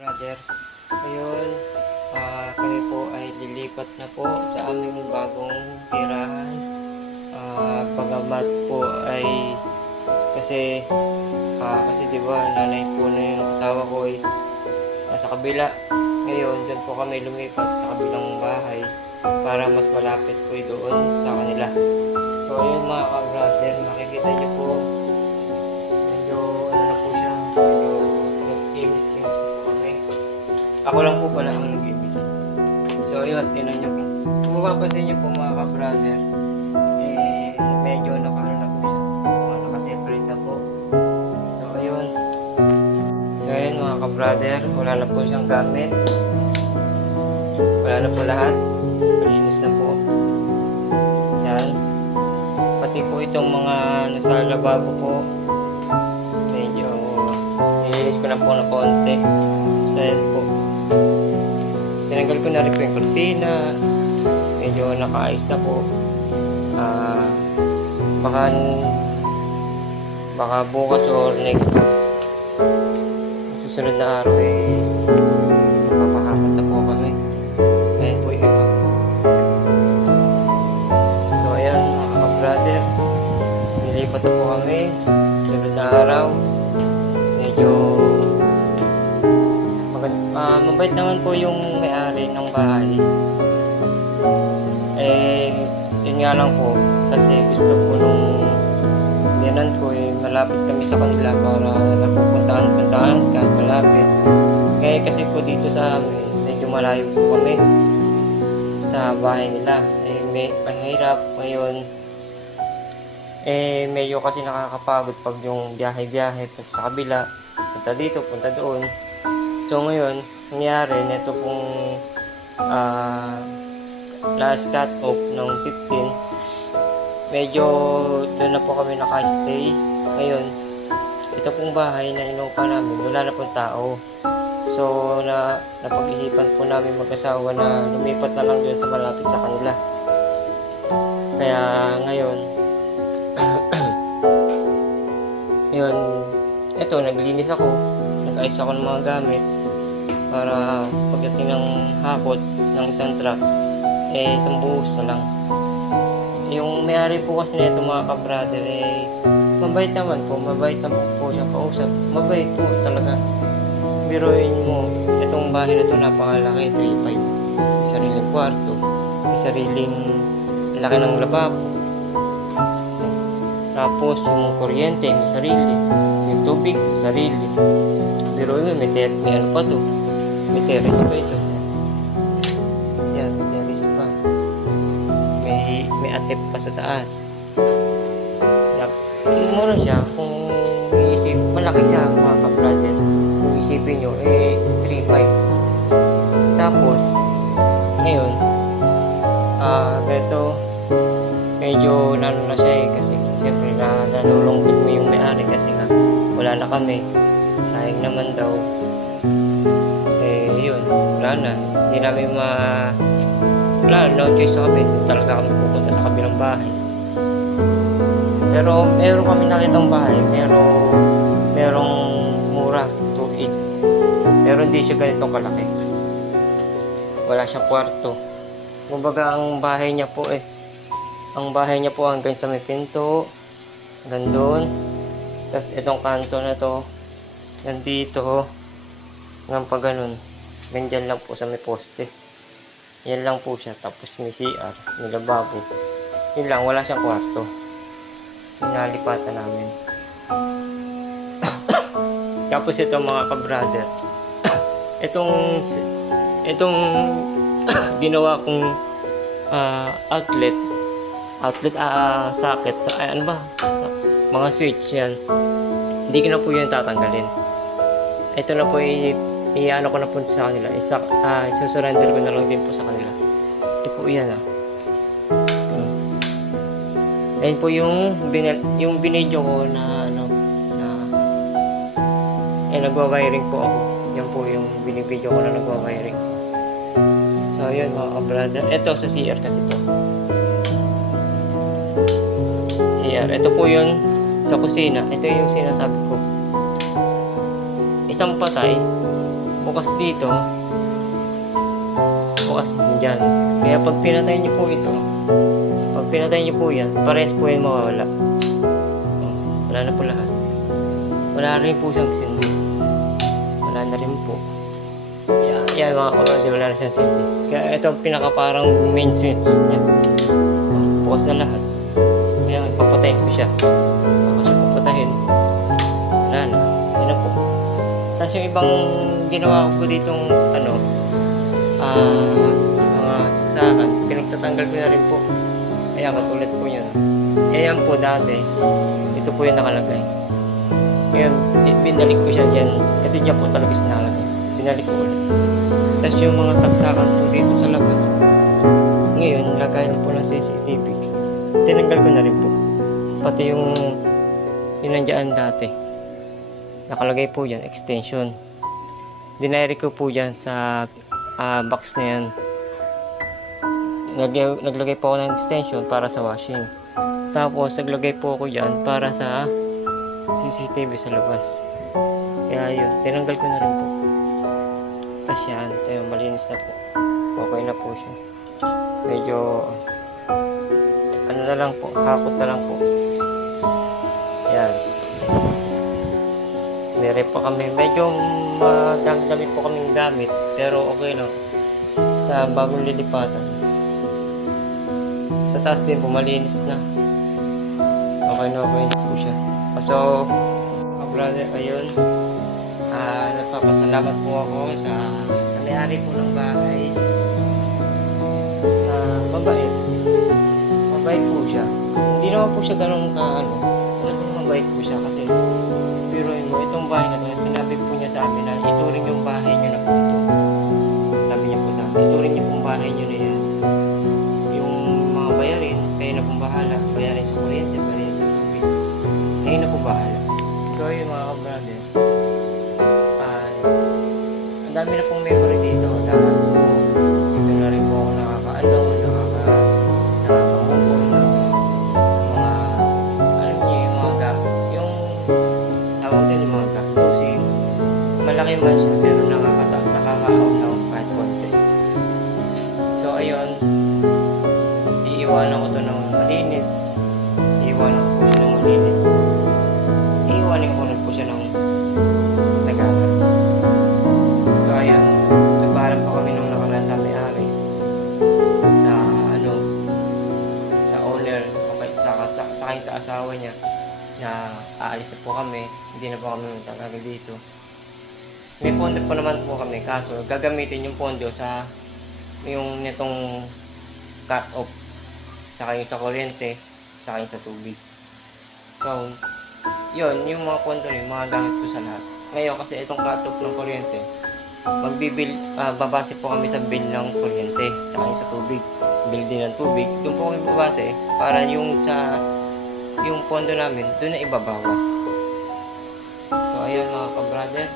Brother, ngayon kami po ay lilipat na po sa aming bagong tirahan. Bagamat po ay kasi kasi 'di ba nanay po na yung asawa ko is nasa kabila. Ngayon doon po kami lumipat sa kabilang bahay para mas malapit po doon sa kanila. So ayun mga ka-brother, makikita niyo po medyo ano na po siya, medyo nag-imis-imis na po kami. Ako lang po pala ang nag-ibis. So ayun, tingnan nyo po. Kung mapapansin nyo po mga ka-brother, medyo nakano na po siya. Nakaseparate na po. So ayun. So ayun mga ka-brother, wala na po siyang gamit. Wala na po lahat. Malinis na po. Yan. Pati po itong mga nasa lababo po, medyo nilinis ko na po na konti. Sa po. Tinanggal ko na rin po yung kurtina. Medyo nakaayos na po. Baka bukas or next susunod na araw magpapahakot na po kami. Ayan po yung iba. So ayan mga brother, nilipat na po kami. Susunod na araw medyo mabait naman po yung may-ari ng bahay. Yun nga lang po, kasi gusto po nung biyanan ko malapit kami sa kanila para napupuntahan kahit malapit. Kasi po dito sa amin, medyo malayo po kami sa bahay nila. Mahirap ngayon. Medyo kasi nakakapagod pag yung biyahe-biyahe sa kabila, punta dito, punta doon. So ngayon, nangyari nito pong last cut off ng 15, medyo doon na po kami naka-stay. Ngayon, ito pong bahay na inuupa namin, wala na pong tao. So napag-isipan po namin mag-asawa na lumipat na lang doon sa malapit sa kanila. Kaya ngayon yun, ito naglinis ako, nag-ayos ako ng mga gamit para pagdating ng hapot ng isang truck, isang buhos na lang. Yung may-ari po kasi nito mga ka-brother, mabait naman po, mabait naman po siya kausap, mabait po talaga. Biruin mo, itong bahay na ito napakalaki, 3.5, may sariling kwarto, may sariling laki ng lababo, tapos yung kuryente may sarili, yung tubig may sarili. Biruin mo, may ano pa to, may terrace pa ito. Yan, may terrace pa. May atep pa sa taas. Mura siya kung iisip, malaki siya mga ka-brother. Kung isipin nyo, 3.5. Tapos, ngayon, ganito, medyo lalo na siya kasi siyempre nalulungkot mo yung may-ari kasi nga wala na kami. Sayang naman daw. Yun, wala na. Hindi namin wala, no choice sa kami. Talaga kami pupunta sa kabilang bahay. Pero meron kami nakitang bahay, merong mura, 2.8. Pero hindi siya ganitong kalaki. Wala siyang kwarto. Kumbaga ang bahay niya po hanggang sa may pinto, hanggang doon. Tapos itong kanto na to, nandito, hanggang pa ganun. Ganyan lang po sa may poste. Yan lang po siya. Tapos may CR, may lababo. Yun lang, wala siyang kwarto. Inalipatan namin. Tapos ito mga ka-brother, itong ginawa kong outlet socket sa ano ba? Mga switch yan. Hindi ko na po yan tatanggalin. Ito na po iano ko na po sa kanila. Isusurrender ko na lang din po sa kanila. Ito po yan Ayun po yung binidyo ko na nagwa-wiring po ako. Yan po yung binibidyo ko na nagwa-wiring. So yun mga ka-brother. Ito sa CR kasi to. CR. Ito po yun sa kusina. Ito yung sinasabi ko. Isang patay, bukas dito, bukas din dyan. Kaya pag pinatay niyo po ito, pag pinatay niyo po yan, parehas po yan mawawala. Oh, wala na po lahat. Wala rin po siyang silbi. Wala na rin po. Yan mga kabrad, wala na siyang silbi. Kaya ito ang pinaka parang main switch niya. Oh, bukas na lahat. Kaya papatayin ko siya. Ako siya papatayin. Wala na. Yan na po. Tapos yung ibang ginawa ko po ditong ano, mga saksakan, pinagtatanggal ko na rin po. Ayan, katulad po yun. Ayan po dati, ito po yung nakalagay. Ngayon, binalik ko siya dyan, kasi dyan po talaga siya nakalagay. Binalik ko ulit. Tapos yung mga saksakan po dito sa labas, ngayon, lagayan po ng CCTV. Tinanggal ko na rin po. Pati yung nandiyan dati. Nakalagay po yan, extension. Dinary ko po yan sa box na yan. Naglagay po ako ng extension para sa washing. Tapos naglagay po ako yan para sa CCTV sa labas. Kaya yun, tinanggal ko na rin po. Tapos yan, tayo, malinis na po. Okay na po siya. Medyo ano na lang po, hakot na lang po. Yan. Meron pa kami, medyo dami po kaming gamit, pero okay lang. Sa bagong lilipatan. Sa taas din po, malinis na. Okay na po siya. So, brother, ayun. Nagpapasalamat po ako sa may-ari po ng bahay. Mabait. Mabait po siya. Hindi naman po siya ganun talagang mabait po siya kasi biruin mo, itong bahay na to, sinabi po niya sa amin na ituring yung bahay niyo na po ito. Sabi niya po sa amin, ituring niyo pong bahay niyo na yan. Yung mga bayarin, kayo na pong bahala. Bayarin sa kuryente, bayarin sa tubig. Kayo na pong bahala. So yun mga kabrother, ang dami na pong memory dito. Dapat po, dito na rin po ako nakakaalaw, nakakamungkol ng mga, alam niyo, yung tawag din yung mga gastusin. Malaki man siya, pero nakakaaw kahit konti. So ayun, iiwanan ko to ng malinis. Iiwanan ko po siya ng malinis. Iiwanan ko po siya ng sagana. So ayun, nagpaalam pa kami nung nakaraan sa may-ari, sa owner, sa asawa niya, na aalis na po kami, hindi na po kami magtatagal dito. May pondo pa naman po kami, kaso gagamitin yung pondo sa yung nitong cut off, saka yung sa kuryente, saka yung sa tubig. So yun, yung mga pondo rin, mga gamit ko sa lahat. Ngayon kasi itong cut off ng kuryente, babase po kami sa bill ng kuryente, saka yung sa tubig, bill din ng tubig, doon po kami babase para yung pondo namin, doon na ibabawas. So ayun mga kabrother,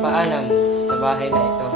paalam sa bahay na ito.